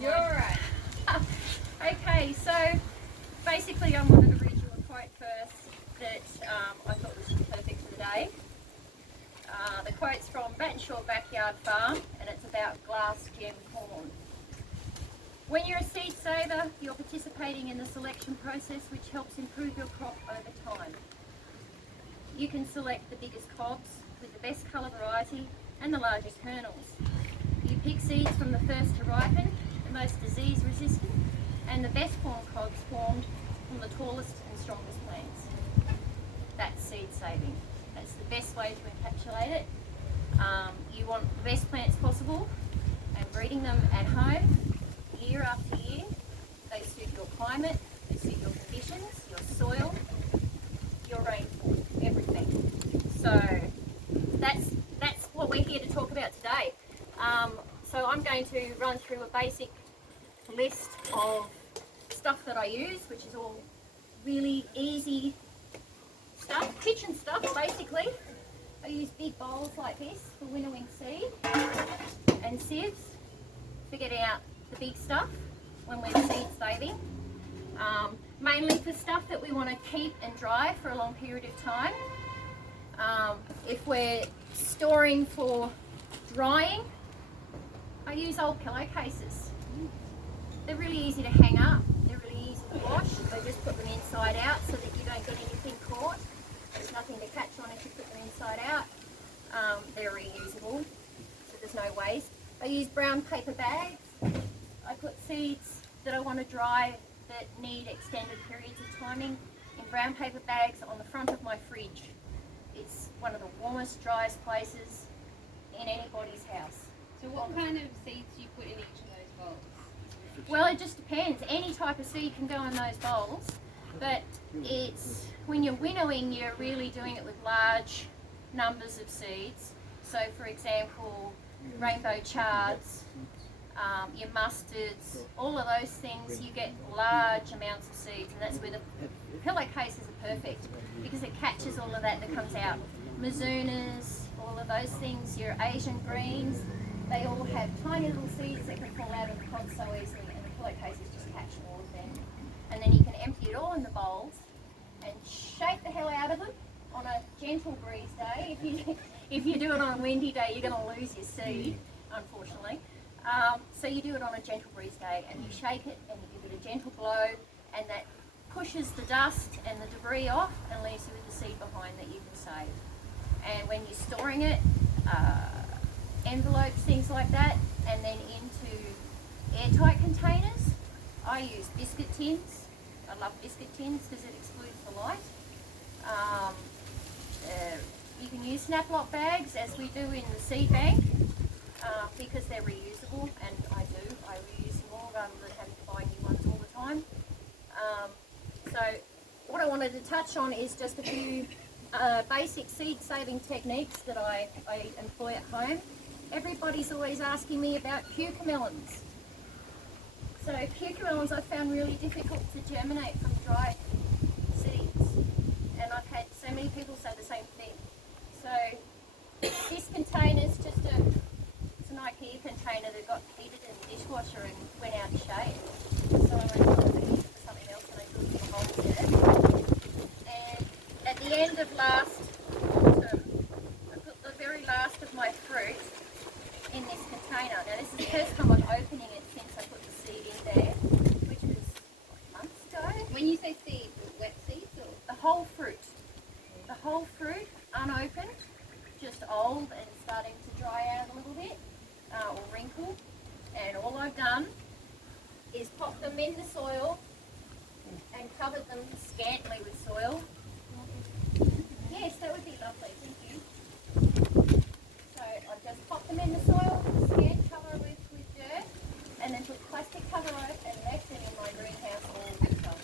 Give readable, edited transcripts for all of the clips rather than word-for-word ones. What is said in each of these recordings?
You're all right. Okay, so basically I wanted to read you a quote first that I thought was just perfect for the day. The quote's from Battenshaw Backyard Farm and it's about glass gem corn. When you're a seed saver, you're participating in the selection process which helps improve your crop over time. You can select the biggest cobs with the best colour variety and the largest kernels. You pick seeds from the first to ripen, the most disease resistant, and the best corn cobs formed from the tallest and strongest plants. That's seed saving. That's the best way to encapsulate it. You want the best plants possible and breeding them at home year after year. They suit your climate, they suit your conditions, your soil, your rainfall, everything. So that's what we're here to talk about today. So I'm going to run through a basic list of stuff that I use, which is all really easy stuff, kitchen stuff basically. I use big bowls like this for winnowing seed and sieves for getting out the big stuff when we're seed saving. Mainly for stuff that we want to keep and dry for a long period of time. If we're storing for drying, I use old pillowcases. They're really easy to hang up, they're really easy to wash. I just put them inside out so that you don't get anything caught. There's nothing to catch on if you put them inside out. They're reusable, so there's no waste. I use brown paper bags. I put seeds that I want to dry that need extended periods of timing in brown paper bags on the front of my fridge. It's one of the warmest, driest places in anybody's house. So what kind of seeds do you put in each of those bowls? Well, it just depends. Any type of seed can go in those bowls, but it's when you're winnowing, you're really doing it with large numbers of seeds. So, for example, rainbow chards, your mustards, all of those things, you get large amounts of seeds, and that's where the pillowcases are perfect because it catches all of that comes out. Mizunas, all of those things, your Asian greens, they all have tiny little seeds that can fall out of the pods so easily, and the pillowcases just catch all of them. And then you can empty it all in the bowls and shake the hell out of them on a gentle breeze day. If you do it on a windy day, you're going to lose your seed, unfortunately. So you do it on a gentle breeze day and you shake it and you give it a gentle blow, and that pushes the dust and the debris off and leaves you with the seed behind that you can save. And when you're storing it, envelopes, things like that, and then into airtight containers, I use biscuit tins. I love biscuit tins because it excludes the light. You can use snap-lock bags as we do in the seed bank because they're reusable, and I reuse them all rather than having to buy new ones all the time. So what I wanted to touch on is just a few basic seed saving techniques that I employ at home. Everybody's always asking me about cucamelons. So cucamelons I found really difficult to germinate from dry seeds, and I've had so many people say the same thing. So this container's just it's an IKEA container that got heated in the dishwasher and went out of shape. So I went on to use it for something else and I drilled some holes in it. And at the end of last autumn, I put the very last of my fruit in this container. Now this is the first time I'm opening it since I put the seed in there, which was months ago. When you say seeds, wet seeds or? The whole fruit. The whole fruit, unopened, just old and starting to dry out a little bit, or wrinkle. And all I've done is pop them in the soil and covered them scantily with soil. Yes, that would be lovely, thank you. So I've just popped them in the soil, scant cover with dirt, and then put plastic cover on it and left them in my greenhouse all winter.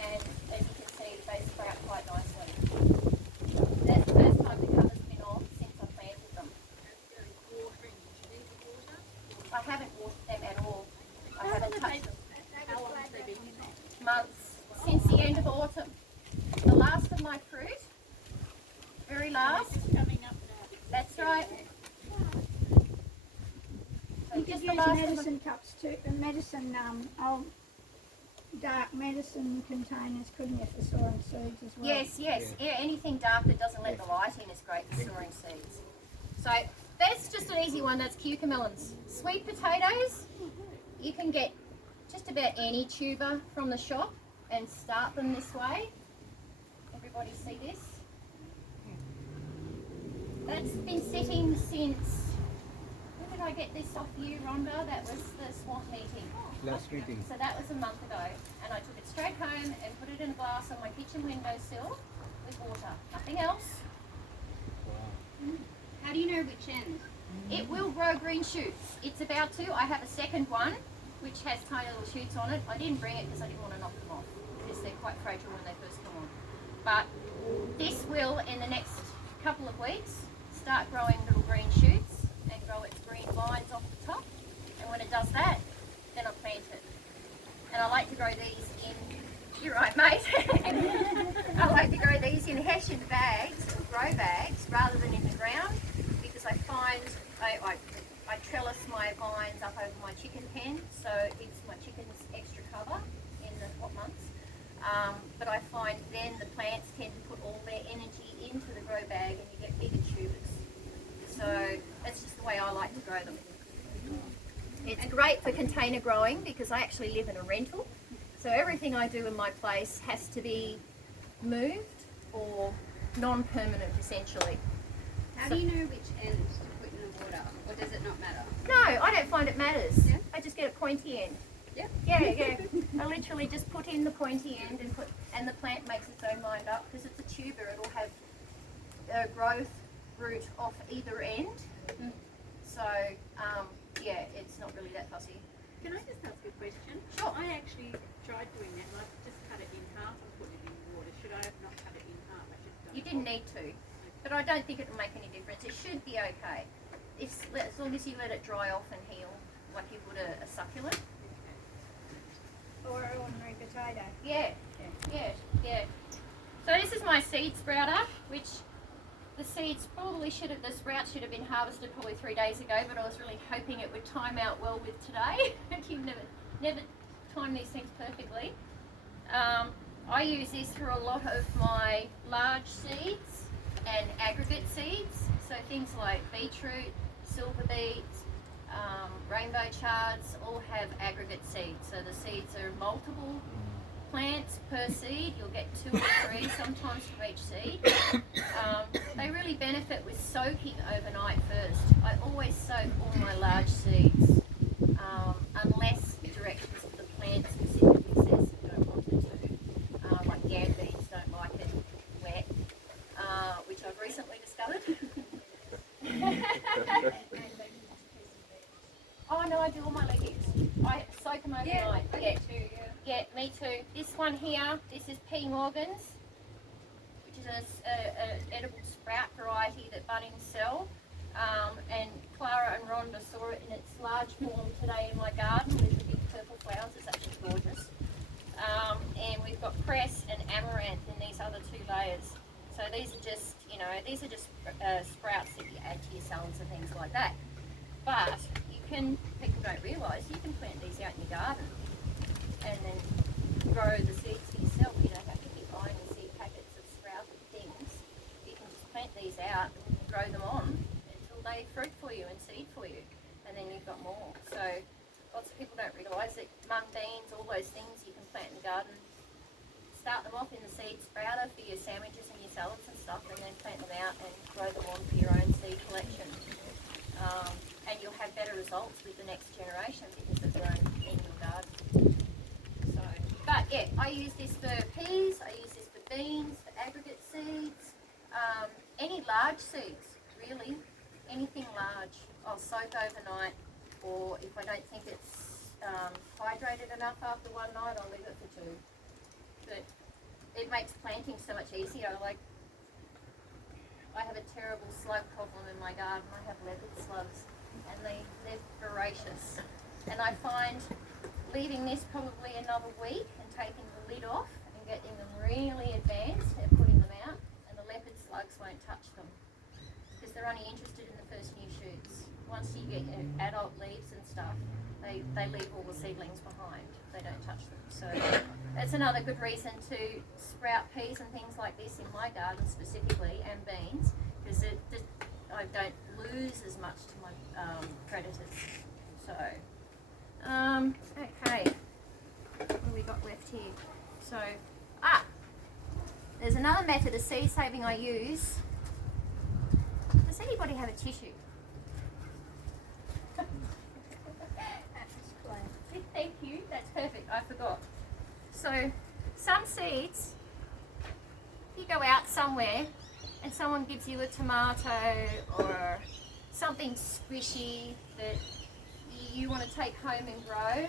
And as you can see, they sprout quite nicely. That's the first time the cover's been on since I planted them. I haven't watered them at all. I haven't touched them. How long have they been in there? Months. Since the end of autumn. The last of my fruit. Very last. It's coming up now. That's right. So could just use the last of medicine cups too, old dark medicine containers, couldn't you, for storing seeds as well? Yes. Yeah, anything dark that doesn't let the light in is great for storing seeds. So that's just an easy one. That's cucamelons. Sweet potatoes, you can get just about any tuber from the shop and start them this way. Everybody see this? That's been sitting since, when did I get this off you, Rhonda? That was the swamp meeting. Last meeting. So that was a month ago, and I took it straight home and put it in a glass on my kitchen windowsill with water, nothing else. Wow. How do you know which end? It will grow green shoots. It's about to. I have a second one which has tiny little shoots on it. I didn't bring it because I didn't want to knock them off because they're quite fragile when they first come on. But this will, in the next couple of weeks, start growing little green shoots and grow its green vines off the top. And when it does that, then I plant it. And I like to grow these in, you're right mate, I like to grow these in hessian bags or grow bags rather than in the ground, because I find I trellis my vines up over my chicken pen, so it gives my chickens extra cover in the hot months. But I find then the plants tend to put all their energy into the grow bag and you get bigger tubers. So that's just the way I like to grow them. It's great for container growing because I actually live in a rental. So everything I do in my place has to be moved or non-permanent essentially. How do you know which end to put in the water, or does it not matter? No, I don't find it matters. Yeah. I just get a pointy end. Yep. Yeah. I literally just put in the pointy end and the plant makes its own mind up because it's a tuber. It'll have a growth root off either end. So yeah, it's not really that fussy. Can I just ask a question? Sure. I actually tried doing that and I just cut it in half and put it in water. Should I have not cut it in half? I should have done You didn't need to, but I don't think it'll make any difference. It should be okay. As long as you let it dry off and heal like you would a succulent. Or an ordinary potato. Yeah. So this is my seed sprouter, which the seeds the sprout should have been harvested probably 3 days ago, but I was really hoping it would time out well with today. You never time these things perfectly. I use this for a lot of my large seeds and aggregate seeds. So things like beetroot, silver beets, rainbow chards all have aggregate seeds. So the seeds are multiple plants per seed. You'll get 2 or 3 sometimes from each seed. They really benefit with soaking overnight first. I always soak all my large seeds unless the directions of the plant specifically says you don't want it to. Like yam beans don't like it wet, which I've recently discovered. Oh no, I do all my legumes. I soak them overnight. Yeah, me too. This one here, this is P. Morgan's, which is an edible sprout variety that Bunnings sell. And Clara and Rhonda saw it in its large form today in my garden with the big purple flowers. It's actually gorgeous. And we've got cress and amaranth in these other 2 layers. So these are just, sprouts that you add to your salads and things like that. But people don't realise, you can plant these out in your garden and then grow the seeds for yourself. You don't have to keep buying the seed packets of sprouted things. You can just plant these out and grow them on until they fruit for you and seed for you, and then you've got more. So lots of people don't realise that mung beans, all those things you can plant in the garden. Start them off in the seed sprouter for your sandwiches and your salads and stuff, and then plant them out and grow them on for your own seed collection. And you'll have better results with the next generation because they've grown in your garden. So, but yeah, I use this for peas, I use this for beans, for aggregate seeds, any large seeds, really, anything large, I'll soak overnight, or if I don't think it's hydrated enough after one night, I'll leave it for 2. But it makes planting so much easier. Like, I have a terrible slug problem in my garden. I have leopard slugs, and they're voracious. And I find leaving this probably another week and taking the lid off and getting them really advanced and putting them out, and the leopard slugs won't touch them because they're only interested in the first new shoots. Once you get adult leaves and stuff, they leave all the seedlings behind. They don't touch them. So that's another good reason to sprout peas and things like this in my garden specifically, and beans, because I don't lose as much to my predators. So, okay, what do we got left here? So, there's another method of seed saving I use. Does anybody have a tissue? Thank you, that's perfect, I forgot. So, some seeds, if you go out somewhere and someone gives you a tomato or something squishy that you want to take home and grow,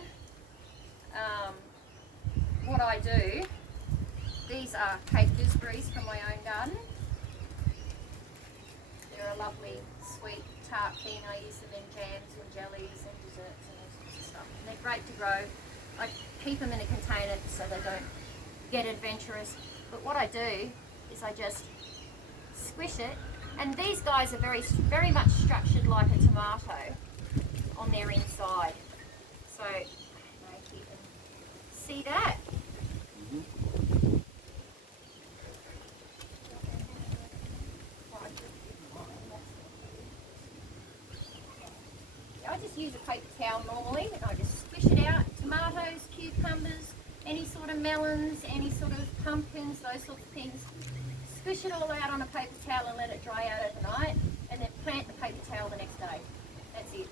what I do, these are Cape gooseberries from my own garden. They're a lovely sweet tart thing. I use them in jams and jellies and desserts and all sorts of stuff. And they're great to grow. I keep them in a container so they don't get adventurous. But what I do is I just squish it, and these guys are very much structured like a tomato on their inside. So I don't know if you can see that. I just use a paper towel normally, and I just squish it out. Tomatoes, cucumbers, any sort of melons, any sort of pumpkins, those sorts of things. Squish it all out on a paper towel and let it dry out overnight, and then plant the paper towel the next day. That's it.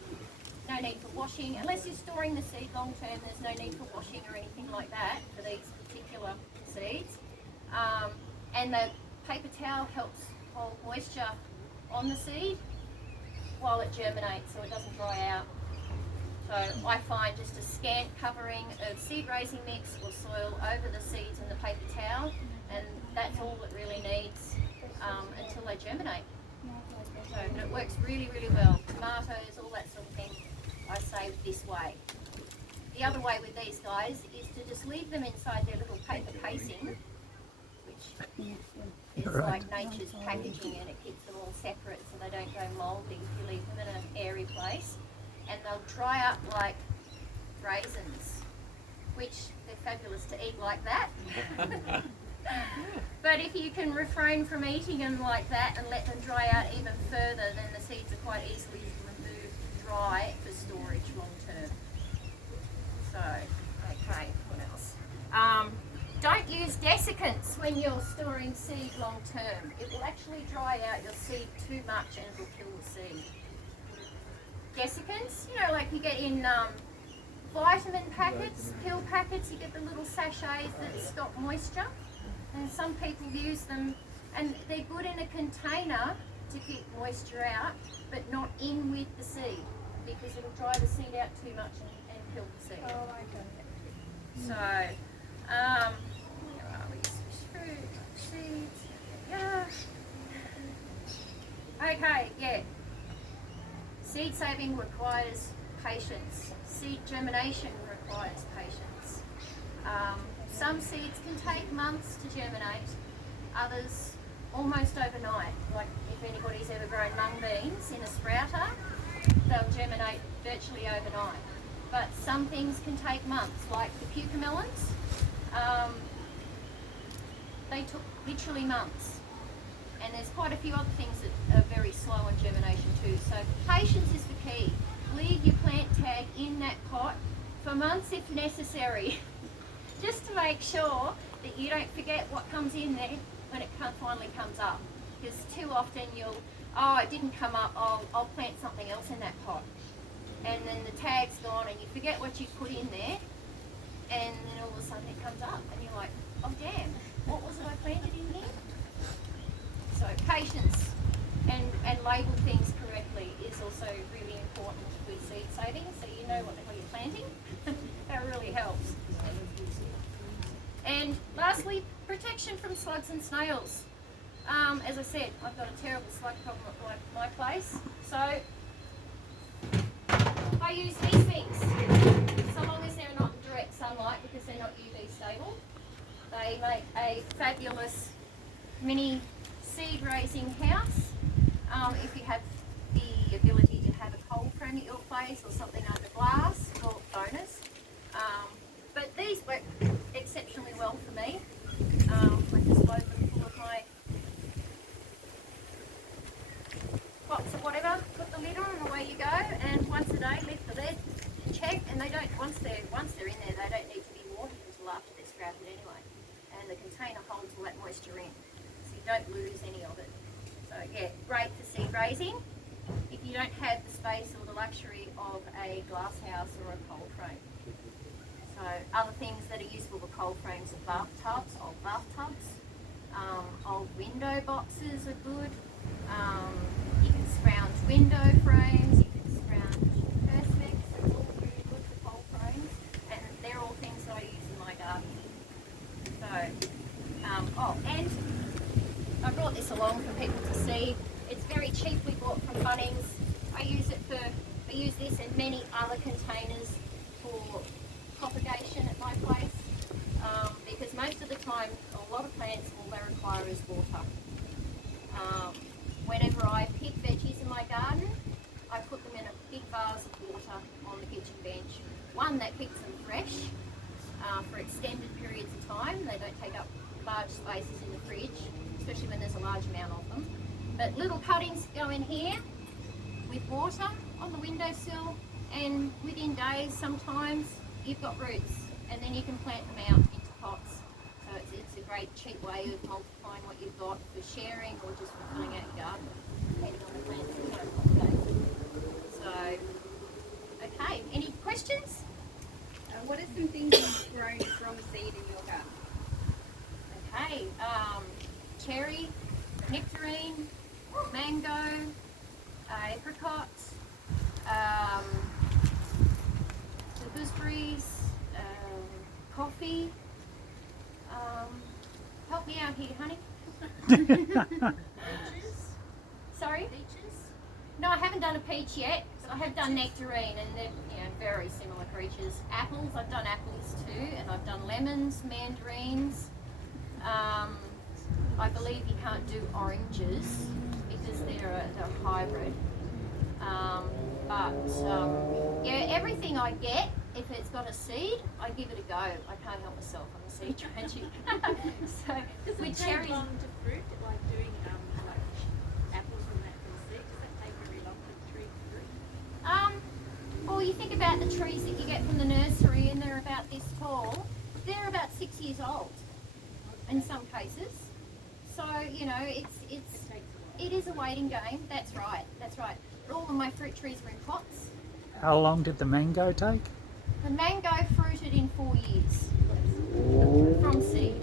No need for washing. Unless you're storing the seed long term, there's no need for washing or anything like that for these particular seeds. And the paper towel helps hold moisture on the seed while it germinates, so it doesn't dry out. So I find just a scant covering of seed raising mix or soil over the seeds in the paper towel, and that's all it really needs until they germinate. So it works really, really well. Tomatoes, all that sort of thing, I save this way. The other way with these guys is to just leave them inside their little paper casing, which is like nature's packaging, and it keeps them all separate so they don't go mouldy if you leave them in an airy place. And they'll dry up like raisins, which they're fabulous to eat like that. But if you can refrain from eating them like that and let them dry out even further, then the seeds are quite easily removed dry for storage long term. So, okay, what else? Don't use desiccants when you're storing seed long term. It will actually dry out your seed too much and it will kill the seed. Desiccants, you know, like you get in vitamin packets, pill packets, you get the little sachets that stop moisture, and some people use them, and they're good in a container to keep moisture out, but not in with the seed, because it'll dry the seed out too much and kill the seed. Oh, okay. So, where are we? Fruit, seeds, yeah. Okay, yeah. Seed saving requires patience. Seed germination requires patience. Some seeds can take months to germinate, others almost overnight. Like if anybody's ever grown mung beans in a sprouter, they'll germinate virtually overnight. But some things can take months, like the cucamelons. They took literally months. And there's quite a few other things that are very slow on germination too. So patience is the key. Leave your plant tag in that pot for months if necessary, just to make sure that you don't forget what comes in there when it finally comes up. Because too often you'll, oh, it didn't come up, I'll plant something else in that pot. And then the tag's gone and you forget what you put in there, and then all of a sudden it comes up and you're like, oh damn, what was it I planted in here? So patience and label things correctly is also really important with seed saving, so you know what the hell you're planting. That really helps. And lastly, protection from slugs and snails. As I said, I've got a terrible slug problem at my place, so I use these things, so long as they're not in direct sunlight, because they're not UV stable. They make a fabulous mini seed raising house. If you have the ability to have a cold frame at your don't. Once they're in there, they don't need to be watered until after they're sprouted anyway. And the container holds all that moisture in, so you don't lose any of it. So yeah, great for seed raising. If you don't have the space or the luxury of a glass house or a cold frame. So other things that are useful for cold frames are bathtubs, old bathtubs. Old window boxes are good. You can scrounge window frames, you can scrounge perspex, it's all really good for cold frames. And they're all things that I use in my garden. So, and I brought this along for people to see. It's very cheaply bought from Bunnings. I use this and many other containers for propagation at my place. Because most of the time, a lot of plants, all they require is water. Whenever I pick veggies in my garden, I put them in a big vase of water on the kitchen bench. One, that keeps them fresh for extended periods of time. They don't take up large spaces in the fridge, especially when there's a large amount of them. But little cuttings go in here with water on the windowsill, and within days sometimes you've got roots, and then you can plant them out into pots. So it's a great cheap way of multiplying what you've got for sharing or just for filling out your garden, depending on the plants that you want to propagate. So, okay, any questions? What are some things you've grown from seed in your garden? Okay, cherry, nectarine, mango, apricot, the gooseberries, coffee. Help me out here, honey. Sorry? Peaches? No, I haven't done a peach yet, but I have done nectarine, and they're very similar creatures. Apples, I've done apples too, and I've done lemons, mandarins. I believe you can't do oranges because they're a hybrid. Yeah, everything I get, if it's got a seed, I give it a go. I can't help myself. I'm a seed tragic. So Does with it take cherries, long to fruit? Like doing like apples from that from seed? Does that take very long for the tree to fruit? well, you think about the trees that you get from the nursery, and they're about this tall. They're about 6 years old in some cases. So It takes a while. it is a waiting game. That's right. That's right. But all of my fruit trees are in pots. How long did the mango take? The mango fruited in 4 years from seed.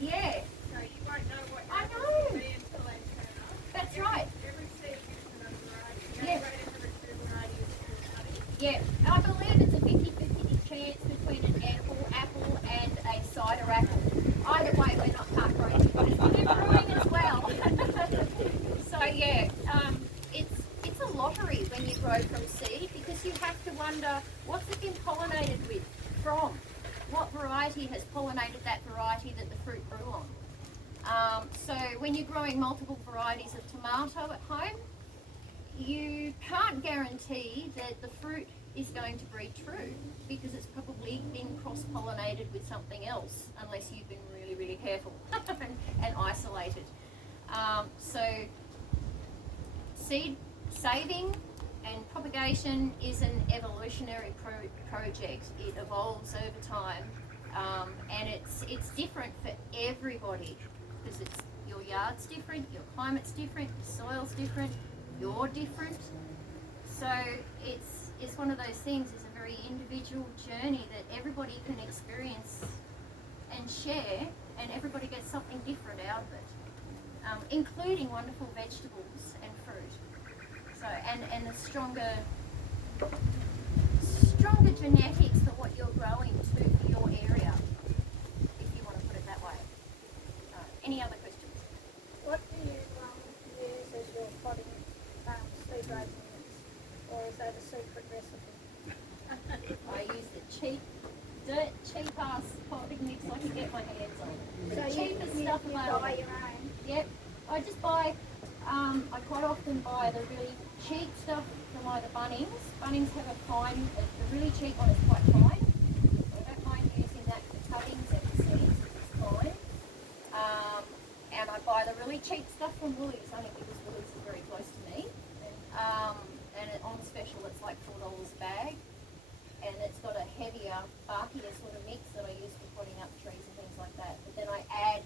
Yeah, I know. That's right. Yeah. Yeah, I believe it's a 50-50 chance between an edible apple and a cider apple. Either way, we're not part growing, but they're brewing as well. So yeah, it's a lottery when you grow from seed, because you have to wonder what's it been pollinated with, from what variety has pollinated that variety that the fruit grew on. So when you're growing multiple varieties of tomato at home, you can't guarantee that the fruit is going to breed true, because it's probably been cross-pollinated with something else, unless you've been really, really careful and isolated. So seed saving and propagation is an evolutionary project. It evolves over time, and it's different for everybody, because your yard's different, your climate's different, your soil's different, you're different. So it's one of those things. It's a very individual journey that everybody can experience and share, and everybody gets something different out of it, including wonderful vegetables and fruit. So and the stronger genetics for what you're growing too for your area, if you want to put it that way. Any other questions? What do you use as your potting seed raising mix, or is that a secret recipe? I use the cheap ass potting mix I can get my hands on. The So cheapest you stuff available. buy your own. Yep. I just buy, I quite often buy the really cheap stuff from either Bunnings. Bunnings have a fine, the really cheap one is quite fine. I don't mind using that for cuttings and seeds, it's fine. And I buy the really cheap stuff from Woolies, only because Woolies is very close to me, and got a heavier, barkier sort of mix that I use for potting up trees and things like that. But then I add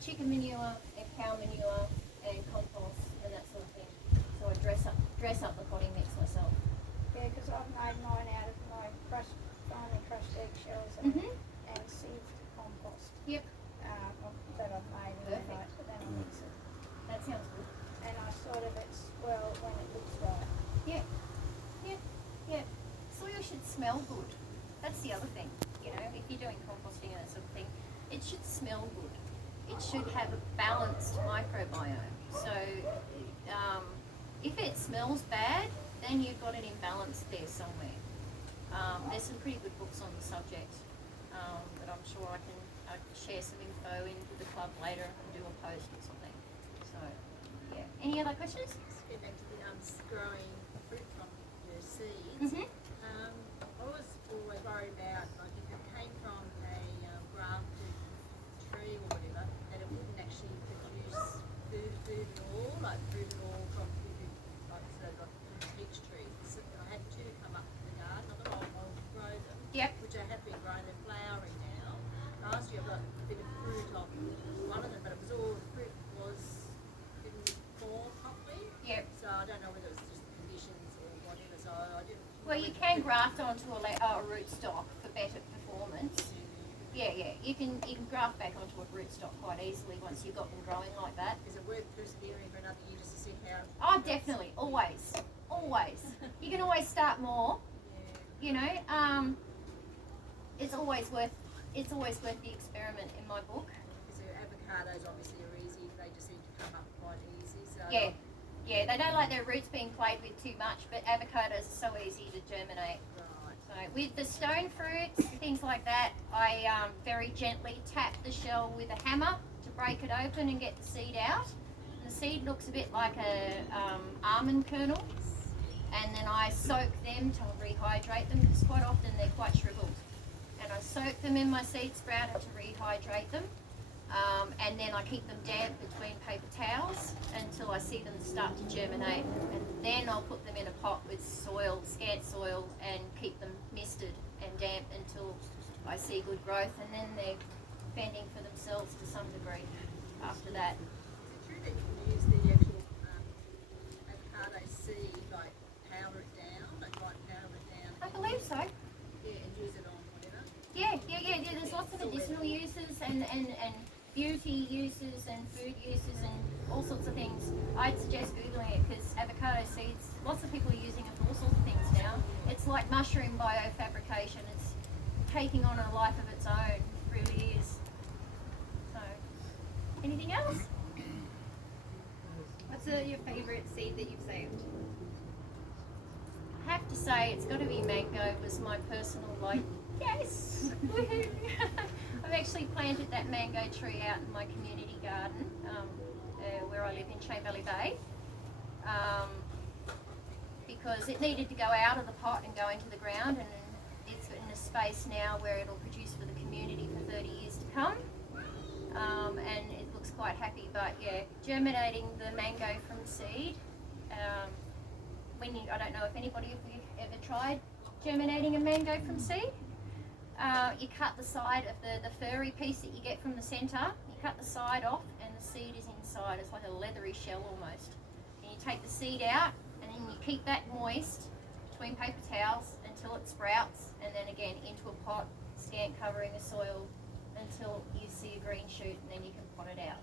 chicken manure and cow manure and compost and that sort of thing. So I dress up the potting mix myself. Yeah, because I've made mine out of my finely crushed eggshells and sieved compost. Yep. That I've made Perfect. overnight, but then I mix it. That sounds good. And I sort of swirl when it looks right. Yeah. Soil should smell good. That's the other thing. You know, if you're doing composting and that sort of thing, it should smell good. It should have a balanced microbiome. So, if it smells bad, then you've got an imbalance there somewhere. There's some pretty good books on the subject that I'm sure I can share some info into the club later and do a post or something. So, yeah. Any other questions? Let's get back to the growing fruit from your seeds. I was always worried about, like, if it came from a grafted tree or whatever, that it wouldn't actually produce food at all, like fruit at all from peach trees. So I had two come up in the garden. I thought I'll grow them, which I have been growing. They're flowering now. Last year I got a bit of fruit off one of them, but it was all, the fruit didn't form properly. Yep. So I don't know whether it was just the conditions or whatever, so I didn't. Well, you can graft onto a rootstock for better performance. Yeah, you can graft back onto a rootstock quite easily once you've got them growing like that. Is it worth persevering for another year just to see how? Oh, definitely, always. You can always start more. You know, it's always worth the experiment in my book. Because the avocados obviously are easy; they just seem to come up quite easy. So Yeah, they don't like their roots being played with too much, but avocados are so easy to germinate. Right. So with the stone fruits, things like that, I very gently tap the shell with a hammer to break it open and get the seed out. The seed looks a bit like a almond kernel, and then I soak them to rehydrate them because quite often they're quite shriveled. And I soak them in my seed sprouter to rehydrate them. And then I keep them damp between paper towels until I see them start to germinate, and then I'll put them in a pot with soil, scant soil, and keep them misted and damp until I see good growth, and then they're fending for themselves to some degree after that. Is it true that you can use the actual avocado seed, like powder it down, like powder it down? I believe so. Yeah, and use it on whatever? Yeah. There's lots of medicinal uses and beauty uses and food uses and all sorts of things. I'd suggest Googling it because avocado seeds, lots of people are using it for all sorts of things now. It's like mushroom biofabrication. It's taking on a life of its own, it really is. So, anything else? What's your favourite seed that you've saved? I have to say it's got to be mango. Was my personal yes, woohoo! I've actually planted that mango tree out in my community garden where I live in Shane Valley Bay because it needed to go out of the pot and go into the ground, and it's in a space now where it'll produce for the community for 30 years to come, and it looks quite happy. But yeah, germinating the mango from seed. I don't know if anybody of you ever tried germinating a mango from seed. You cut the side of the furry piece that you get from the centre, you cut the side off and the seed is inside. It's like a leathery shell almost. And you take the seed out and then you keep that moist between paper towels until it sprouts, and then again into a pot, scant covering the soil until you see a green shoot, and then you can pot it out.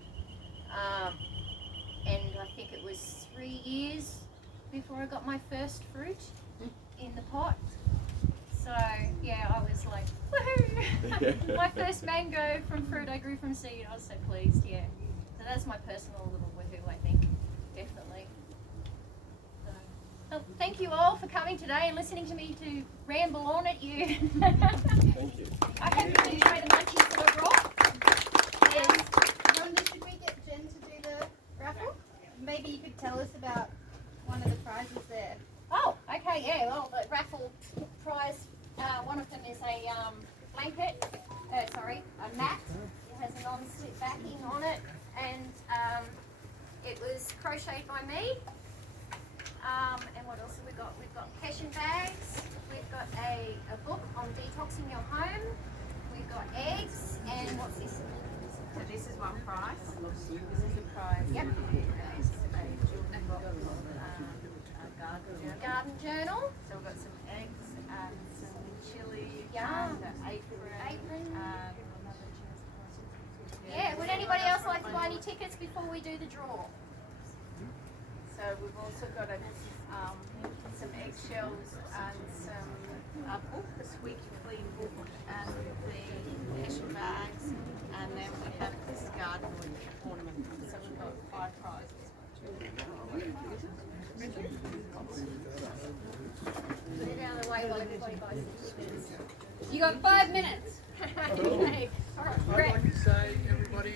And I think it was 3 years before I got my first fruit in the pot. So yeah, I was like, woohoo! My first mango from fruit I grew from seed. I was so pleased, yeah. So that's my personal little woohoo, I think, definitely. So, well, thank you all for coming today and listening to me to ramble on at you. Thank you. I hope you enjoy the munchies that I brought. Yes. Rhonda, should we get Jen to do the raffle? Maybe you could tell us about one of the prizes there. Oh, okay, yeah. Well, the raffle prize, one of them is a a mat. It has a non-slip backing on it, and it was crocheted by me. And what else have we got? We've got passion bags. We've got a book on detoxing your home. We've got eggs. And what's this? So this is one prize. This is a prize. Yep. It's a children's box, Garden journal. So we've got some eggs and some chili Yum. and an apron. Yeah, would anybody else like to buy any tickets before we do the draw? So we've also got some eggshells and some book, the squeaky clean book, and the passion bags, and then we have this garden ornament. So we've got 5 prizes. Put it out of the way while everybody buys the tickets. You got 5 minutes. Okay. All right, I'd Brett. like to say, everybody,